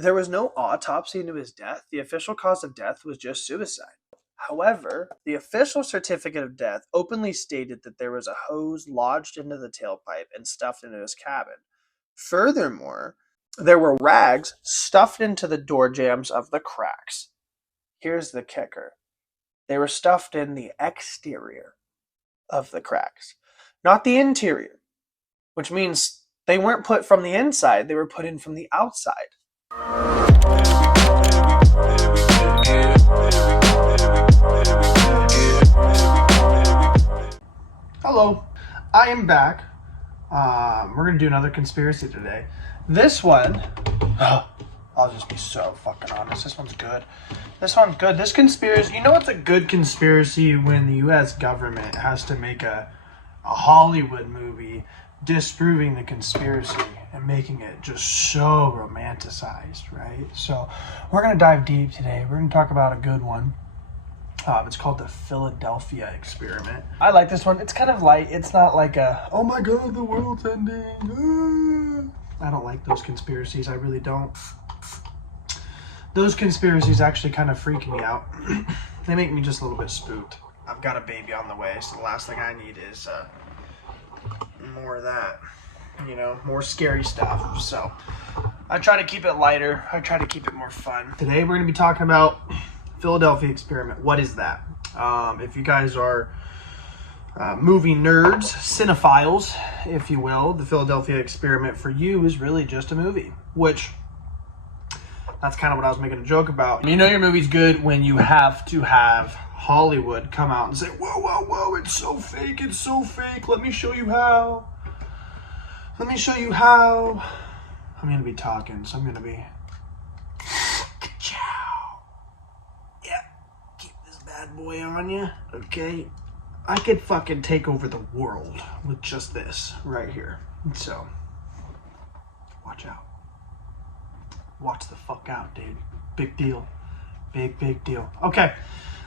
There was no autopsy into his death. The official cause of death was just suicide. However, the official certificate of death openly stated that there was a hose lodged into the tailpipe and stuffed into his cabin. Furthermore, there were rags stuffed into the door jambs of the cracks. Here's the kicker. They were stuffed in the exterior of the cracks, not the interior, which means they weren't put from the inside, they were put in from the outside. Hello, I am back. We're going to do another conspiracy today. This one, I'll just be so fucking honest. This one's good. This conspiracy, you know what's a good conspiracy? When the U.S. government has to make a Hollywood movie disproving the conspiracy and making it just so romanticized, right? So we're going to dive deep today. We're going to talk about a good one. It's called the Philadelphia Experiment. I like this one. It's kind of light. It's not like a, oh my god, the world's ending. I don't like those conspiracies. I really don't. Those conspiracies actually kind of freak me out. They make me just a little bit spooked. I've got a baby on the way, so the last thing I need is more of that. You know, more scary stuff. So I try to keep it lighter. I try to keep it more fun. Today we're going to be talking about Philadelphia Experiment. What is that? If you guys are movie nerds, cinephiles, if you will, the Philadelphia Experiment for you is really just a movie, which that's kind of what I was making a joke about. You know your movie's good when you have to have Hollywood come out and say, whoa, whoa, whoa, it's so fake, let me show you how. I'm going to be talking, so I'm going to be... Yeah, keep this bad boy on you, okay? I could fucking take over the world with just this right here. So, watch out. Watch the fuck out, dude. Big deal. Big deal. Okay,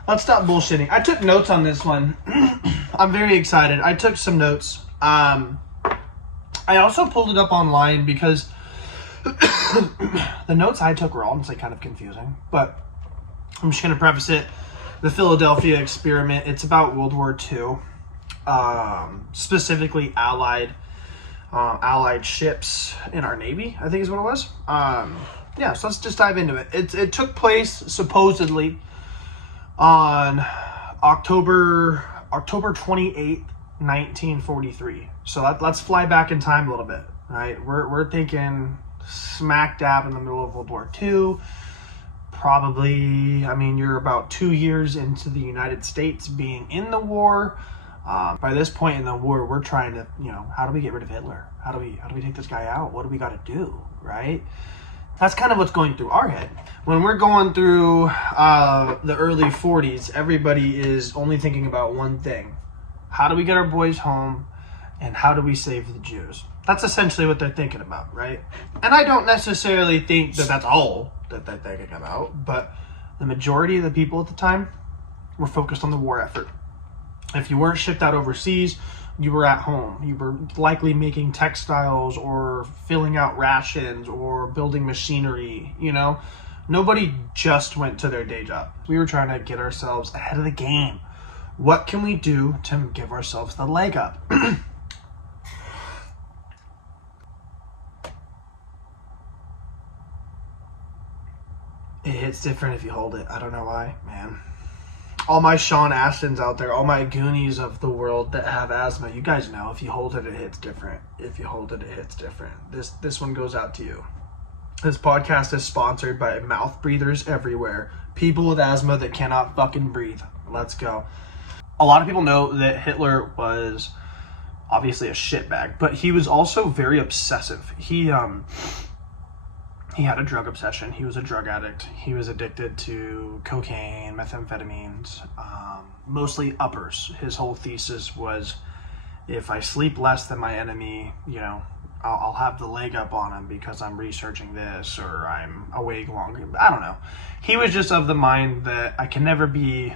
let's stop bullshitting. I took notes on this one. I'm very excited. I took some notes. I also pulled it up online because the notes I took were honestly kind of confusing. But I'm just going to preface it. The Philadelphia Experiment, it's about World War II. Specifically Allied ships in our Navy, I think is what it was. Yeah, so let's just dive into it. It took place supposedly on October 28th, 1943. So let's fly back in time a little bit, right? We're thinking smack dab in the middle of World War II. Probably, I mean, you're about 2 years into the United States being in the war. By this point in the war, we're trying to, how do we get rid of Hitler? How do we take this guy out? What do we got to do, right? That's kind of what's going through our head. When we're going through the early 40s, everybody is only thinking about one thing. How do we get our boys home, and how do we save the Jews? That's essentially what they're thinking about, right? And I don't necessarily think that that's all that they're thinking about, but the majority of the people at the time were focused on the war effort. If you weren't shipped out overseas, you were at home. You were likely making textiles or filling out rations or building machinery, Nobody just went to their day job. We were trying to get ourselves ahead of the game. What can we do to give ourselves the leg up? It hits different if you hold it. I don't know why, man. All my Sean Astons out there, all my Goonies of the world that have asthma, you guys know if you hold it, it hits different. If you hold it, it hits different. This one goes out to you. This podcast is sponsored by Mouth Breathers Everywhere. People with asthma that cannot fucking breathe. Let's go. A lot of people know that Hitler was obviously a shitbag, but he was also very obsessive. He had a drug obsession. He was a drug addict. He was addicted to cocaine, methamphetamines, mostly uppers. His whole thesis was, if I sleep less than my enemy, I'll have the leg up on him because I'm researching this or I'm awake longer. I don't know. He was just of the mind that I can never be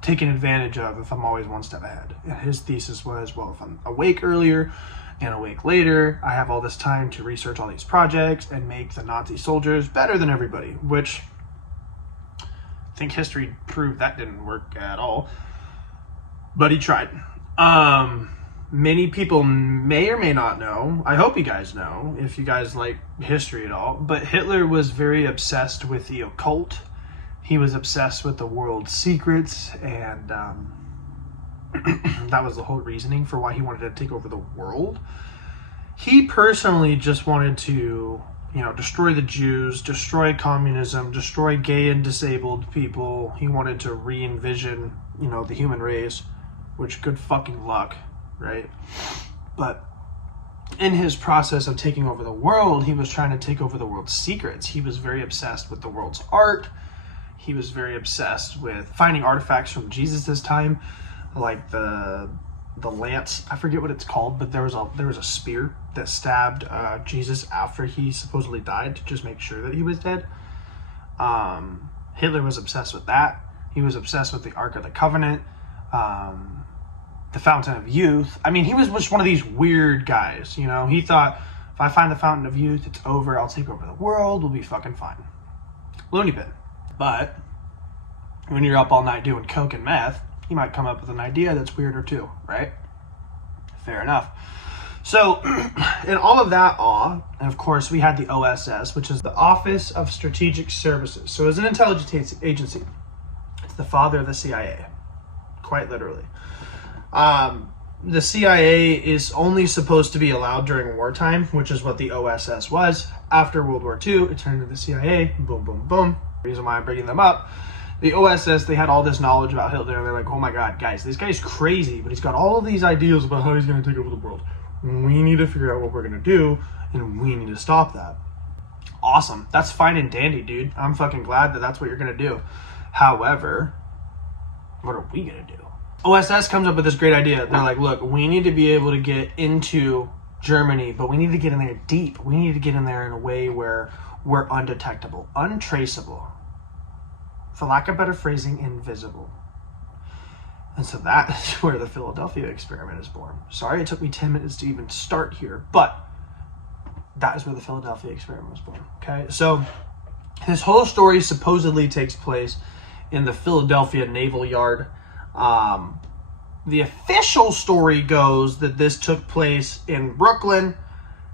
taken advantage of if I'm always one step ahead. And his thesis was, well, if I'm awake earlier, And a week later, I have all this time to research all these projects and make the Nazi soldiers better than everybody, which I think history proved that didn't work at all. But he tried. Many people may or may not know, I hope you guys know, if you guys like history at all, but Hitler was very obsessed with the occult. He was obsessed with the world's secrets, and that was the whole reasoning for why he wanted to take over the world. He personally just wanted to, destroy the Jews, destroy communism, destroy gay and disabled people. He wanted to re-envision, the human race, which good fucking luck, right? But in his process of taking over the world, he was trying to take over the world's secrets. He was very obsessed with the world's art. He was very obsessed with finding artifacts from Jesus' time, like the lance. I forget what it's called, but there was a spear that stabbed Jesus after he supposedly died to just make sure that he was dead. Hitler was obsessed with that. He was obsessed with the Ark of the Covenant, the Fountain of Youth. I mean, he was just one of these weird guys. He thought, if I find the Fountain of Youth, it's over. I'll take over the world. We'll be fucking fine. Loony bin. But when you're up all night doing coke and meth, you might come up with an idea that's weirder too, right? Fair enough. So, in all of that awe, and of course, we had the OSS, which is the Office of Strategic Services. So, it's an intelligence agency. It's the father of the CIA, quite literally. The CIA is only supposed to be allowed during wartime, which is what the OSS was. After World War II, it turned into the CIA. Boom, boom, boom. The reason why I'm bringing them up, the OSS, they had all this knowledge about Hitler, and they're like, oh my god, guys, this guy's crazy, but he's got all of these ideas about how he's going to take over the world. We need to figure out what we're going to do, and we need to stop that. Awesome. That's fine and dandy, dude. I'm fucking glad that that's what you're going to do. However, what are we going to do? OSS comes up with this great idea. They're like, look, we need to be able to get into Germany, but we need to get in there deep. We need to get in there in a way where we're undetectable, untraceable. For lack of better phrasing, invisible. And so that is where the Philadelphia experiment is born. Sorry it took me 10 minutes to even start here, but that is where the Philadelphia experiment was born. Okay, so this whole story supposedly takes place in the Philadelphia Naval Yard. The official story goes that this took place in Brooklyn.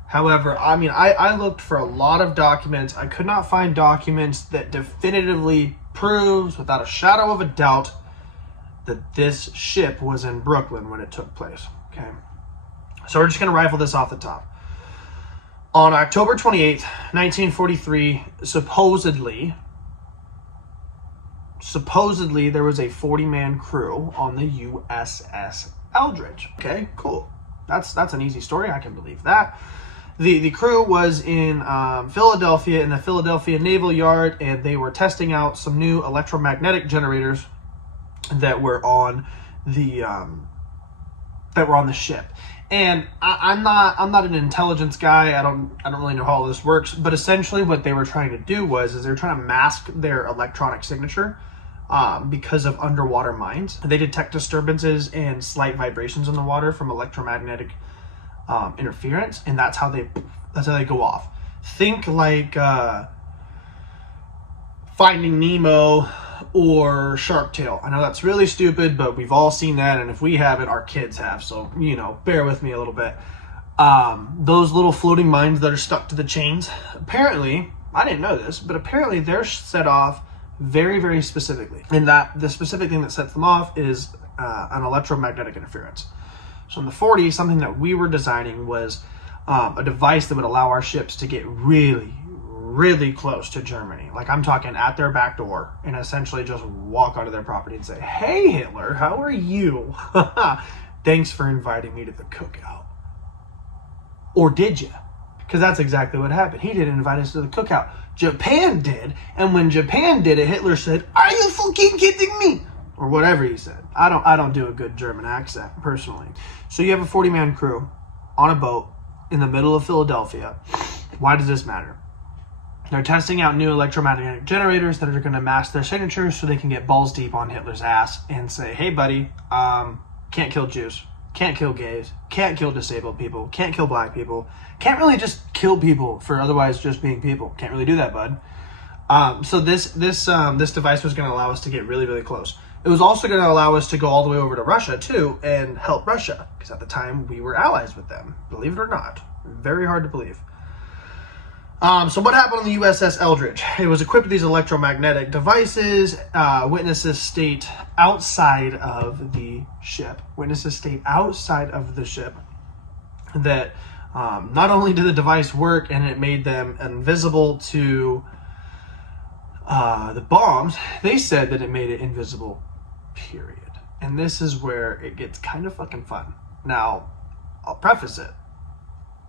However, I looked for a lot of documents. I could not find documents that definitively proves, without a shadow of a doubt, that this ship was in Brooklyn when it took place. Okay, so we're just going to rifle this off the top. On October 28th, 1943, supposedly there was a 40-man crew on the USS Eldridge. Okay, cool. That's an easy story. I can believe that. The crew was in Philadelphia, in the Philadelphia Naval Yard, and they were testing out some new electromagnetic generators that were on the ship. And I'm not an intelligence guy. I don't really know how all this works. But essentially, what they were trying to do is they were trying to mask their electronic signature because of underwater mines. They detect disturbances and slight vibrations in the water from electromagnetic interference, and that's how they go off. Think like Finding Nemo or Shark Tale. I know that's really stupid, but we've all seen that, and if we haven't, our kids have, so bear with me a little bit. Those little floating mines that are stuck to the chains, apparently, I didn't know this, but apparently they're set off very, very specifically, and that the specific thing that sets them off is an electromagnetic interference. So in the 40s, something that we were designing was a device that would allow our ships to get really, really close to Germany. Like, I'm talking at their back door, and essentially just walk onto their property and say, hey, Hitler, how are you? Thanks for inviting me to the cookout. Or did you? Because that's exactly what happened. He didn't invite us to the cookout. Japan did, and when Japan did it, Hitler said, are you fucking kidding me? Or whatever he said. I don't do a good German accent, personally. So you have a 40-man crew on a boat in the middle of Philadelphia. Why does this matter? They're testing out new electromagnetic generators that are going to mask their signatures so they can get balls deep on Hitler's ass and say, hey, buddy, can't kill Jews. can't kill gays, can't kill disabled people, can't kill black people, can't really just kill people for otherwise just being people. Can't really do that, bud. So this device was going to allow us to get really, really close. It was also going to allow us to go all the way over to Russia too and help Russia, because at the time we were allies with them. Believe it or not, very hard to believe. So what happened on the USS Eldridge? It was equipped with these electromagnetic devices. Witnesses state outside of the ship. Witnesses state outside of the ship that not only did the device work and it made them invisible to the bombs, they said that it made it invisible, period. And this is where it gets kind of fucking fun. Now, I'll preface it.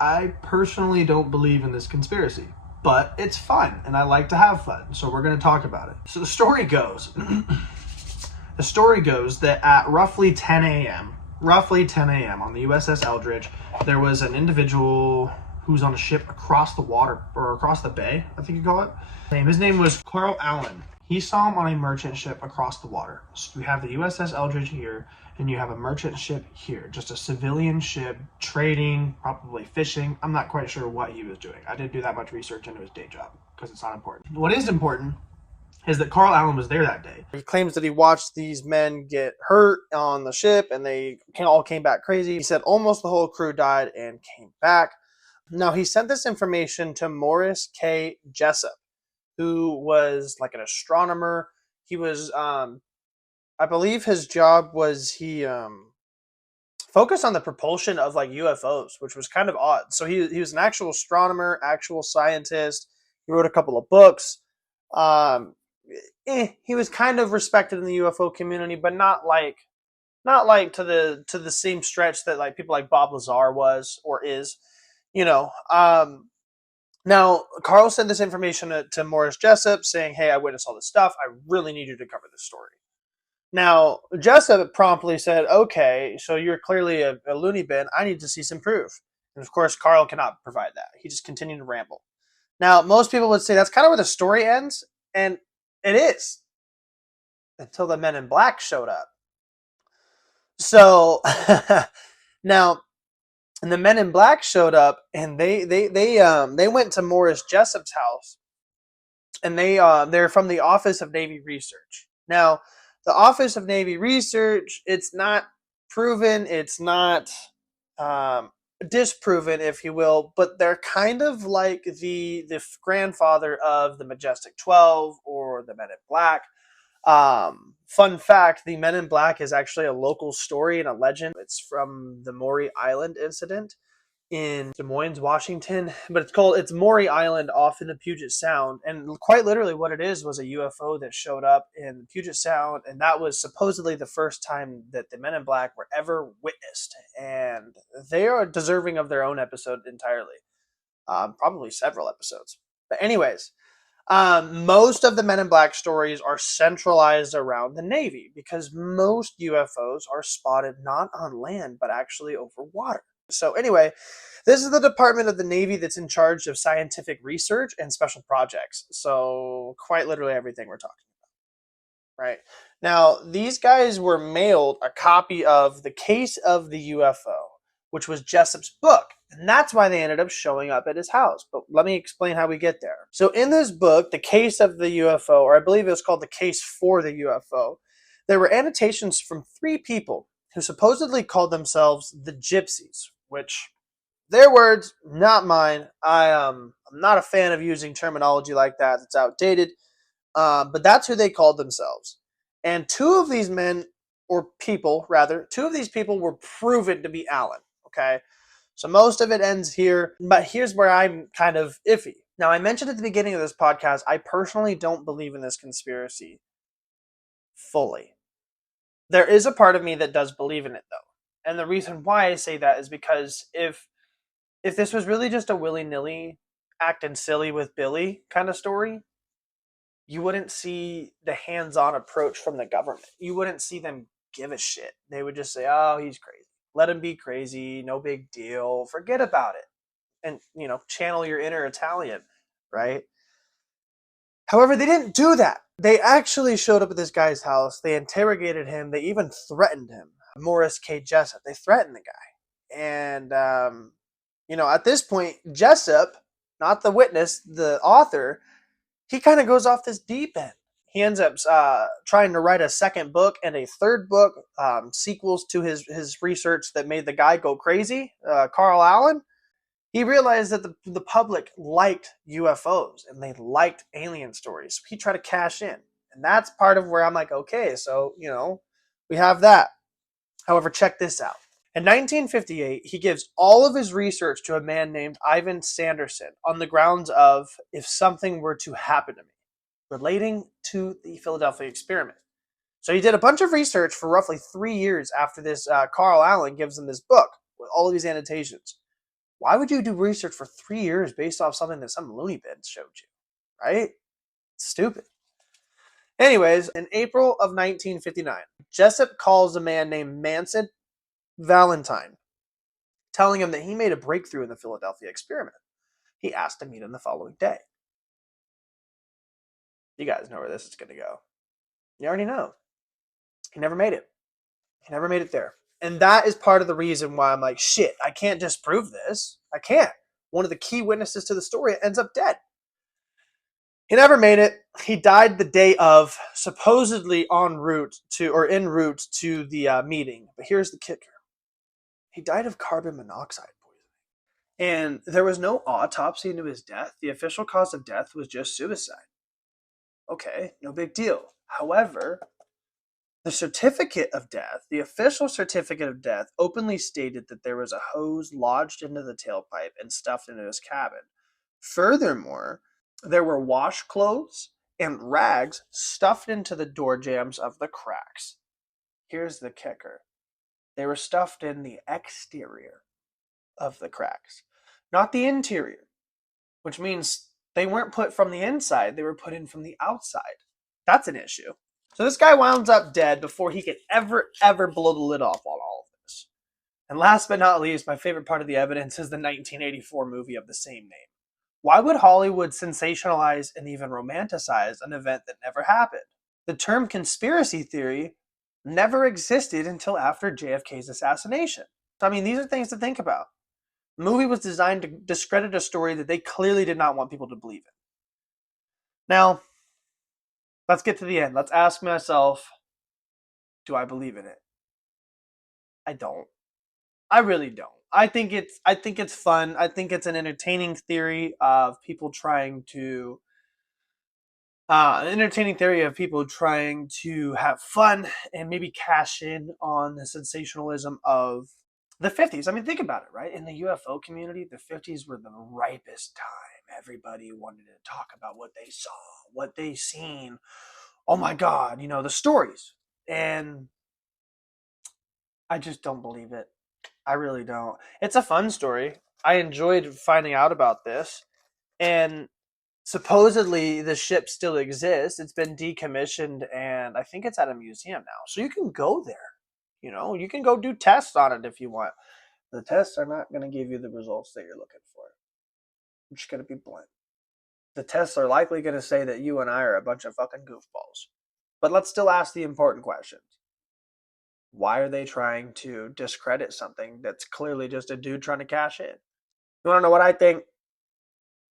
I personally don't believe in this conspiracy, but it's fun and I like to have fun, so we're going to talk about it. So the story goes that at roughly 10 a.m. on the USS Eldridge, there was an individual who's on a ship across the water, or across the bay, I think you call it. His name was Carl Allen. He saw him on a merchant ship across the water. So we have the USS Eldridge here, and you have a merchant ship here, just a civilian ship trading, probably fishing. I'm not quite sure what he was doing. I didn't do that much research into his day job because it's not important. What is important is that Carl Allen was there that day. He claims that he watched these men get hurt on the ship and they all came back crazy. He said almost the whole crew died and came back. Now, he sent this information to Morris K. Jessup, who was like an astronomer. He was, I believe his job was he focused on the propulsion of like UFOs, which was kind of odd. So he was an actual astronomer, actual scientist. He wrote a couple of books. He was kind of respected in the UFO community, but not like to the same stretch that like people like Bob Lazar was or is, you know. Now, Carl sent this information to Morris Jessup saying, hey, I witnessed all this stuff. I really need you to cover this story. Now, Jessup promptly said, okay, so you're clearly a loony bin. I need to see some proof. And of course, Carl cannot provide that. He just continued to ramble. Now, most people would say that's kind of where the story ends, and it is, until the Men in Black showed up. So, now, and the Men in Black showed up, and they went to Morris Jessup's house, and they're from the Office of Navy Research. Now, the Office of Navy Research, it's not proven, it's not disproven, if you will, but they're kind of like the grandfather of the Majestic 12 or the Men in Black. Fun fact, the Men in Black is actually a local story and a legend. It's from the Maury Island incident in Des Moines, Washington, but it's Maury Island off in the Puget Sound, and quite literally what it is was a UFO that showed up in Puget Sound, and that was supposedly the first time that the Men in Black were ever witnessed, and they are deserving of their own episode entirely, probably several episodes. But anyways, most of the Men in Black stories are centralized around the Navy because most UFOs are spotted not on land, but actually over water. So anyway, this is the department of the Navy that's in charge of scientific research and special projects. So quite literally everything we're talking about, right? Now, these guys were mailed a copy of The Case of the UFO, which was Jessup's book. And that's why they ended up showing up at his house. But let me explain how we get there. So in this book, The Case of the UFO, or I believe it was called The Case for the UFO, there were annotations from 3 people who supposedly called themselves the Gypsies, which, their words, not mine. I'm not a fan of using terminology like that. It's outdated. But that's who they called themselves. And 2 of these men, or people, rather, 2 of these people were proven to be Allen, okay? So most of it ends here, but here's where I'm kind of iffy. Now, I mentioned at the beginning of this podcast, I personally don't believe in this conspiracy fully. There is a part of me that does believe in it, though. And the reason why I say that is because if this was really just a willy-nilly acting silly with Billy kind of story, you wouldn't see the hands-on approach from the government. You wouldn't see them give a shit. They would just say, oh, he's crazy. Let him be crazy. No big deal. Forget about it. And, channel your inner Italian, right? However, they didn't do that. They actually showed up at this guy's house. They interrogated him. They even threatened him. Morris K. Jessup. They threaten the guy. And, at this point, Jessup, not the witness, the author, he kind of goes off this deep end. He ends up trying to write a second book and a third book, sequels to his research that made the guy go crazy, Carl Allen. He realized that the public liked UFOs and they liked alien stories. So he tried to cash in. And that's part of where I'm like, okay, so, we have that. However, check this out. In 1958, he gives all of his research to a man named Ivan Sanderson on the grounds of if something were to happen to me, relating to the Philadelphia experiment. So he did a bunch of research for roughly 3 years after this. Carl Allen gives him this book with all of these annotations. Why would you do research for 3 years based off something that some loony bin showed you, right? It's stupid. Anyways, in April of 1959, Jessup calls a man named Manson Valentine, telling him that he made a breakthrough in the Philadelphia experiment. He asked to meet him the following day. You guys know where this is going to go. You already know. He never made it. He never made it there. And that is part of the reason why I'm like, shit, I can't disprove this. I can't. One of the key witnesses to the story ends up dead. He never made it. He died the day of, supposedly en route to the meeting. But here's the kicker. He died of carbon monoxide poisoning. And there was no autopsy into his death. The official cause of death was just suicide. Okay, no big deal. However, the certificate of death, the official certificate of death, openly stated that there was a hose lodged into the tailpipe and stuffed into his cabin. Furthermore, there were washcloths and rags stuffed into the door jambs of the cracks. Here's the kicker. They were stuffed in the exterior of the cracks, not the interior, which means they weren't put from the inside, they were put in from the outside. That's an issue. So this guy winds up dead before he could ever blow the lid off on all of this. And last but not least, my favorite part of the evidence is the 1984 movie of the same name. Why would Hollywood sensationalize and even romanticize an event that never happened? The term conspiracy theory never existed until after JFK's assassination. So, I mean, these are things to think about. The movie was designed to discredit a story that they clearly did not want people to believe in. Now, let's get to the end. Let's ask myself, do I believe in it? I don't. I really don't. I think it's fun. I think it's an entertaining theory of people trying to have fun and maybe cash in on the sensationalism of the 50s. I mean, think about it, right? In the UFO community, the 50s were the ripest time. Everybody wanted to talk about what they saw, what they seen. Oh my God, the stories. And I just don't believe it. I really don't. It's a fun story. I enjoyed finding out about this. And supposedly the ship still exists. It's been decommissioned and I think it's at a museum now. So you can go there. You can go do tests on it if you want. The tests are not going to give you the results that you're looking for. I'm just going to be blunt. The tests are likely going to say that you and I are a bunch of fucking goofballs. But let's still ask the important questions. Why are they trying to discredit something that's clearly just a dude trying to cash in? You want to know what I think?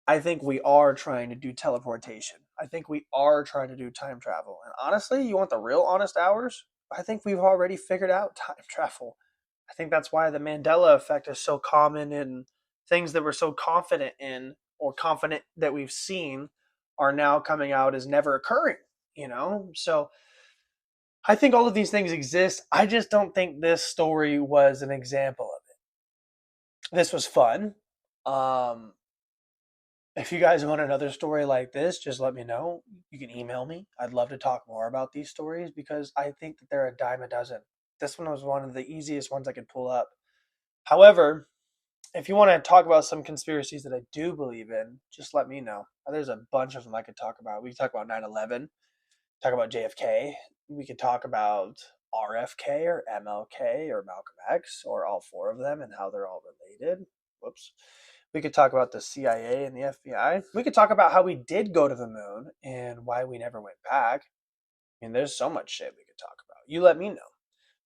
I think we are trying to do teleportation. I think we are trying to do time travel. And honestly, you want the real honest hours? I think we've already figured out time travel. I think that's why the Mandela effect is so common in things that we're so confident in or confident that we've seen are now coming out as never occurring, So I think all of these things exist. I just don't think this story was an example of it. This was fun. If you guys want another story like this, just let me know. You can email me. I'd love to talk more about these stories because I think that they're a dime a dozen. This one was one of the easiest ones I could pull up. However, if you want to talk about some conspiracies that I do believe in, just let me know. There's a bunch of them I could talk about. We could talk about 9/11, talk about JFK. We could talk about RFK or MLK or Malcolm X or all four of them and how they're all related. Whoops. We could talk about the CIA and the FBI. We could talk about how we did go to the moon and why we never went back. I mean, there's so much shit we could talk about. You let me know.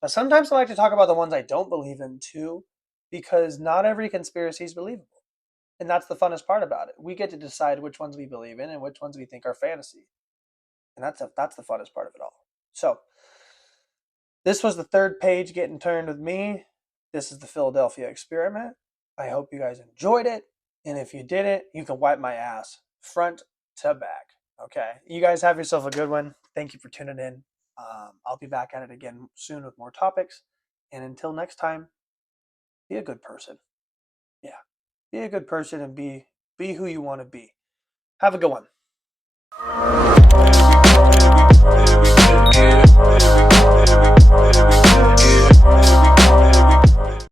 But sometimes I like to talk about the ones I don't believe in too, because not every conspiracy is believable. And that's the funnest part about it. We get to decide which ones we believe in and which ones we think are fantasy. And that's the funnest part of it all. So, this was the third page getting turned with me. This is the Philadelphia experiment. I hope you guys enjoyed it. And if you didn't, you can wipe my ass front to back. Okay. You guys have yourself a good one. Thank you for tuning in. I'll be back at it again soon with more topics. And until next time, be a good person. Yeah. Be a good person and be who you want to be. Have a good one.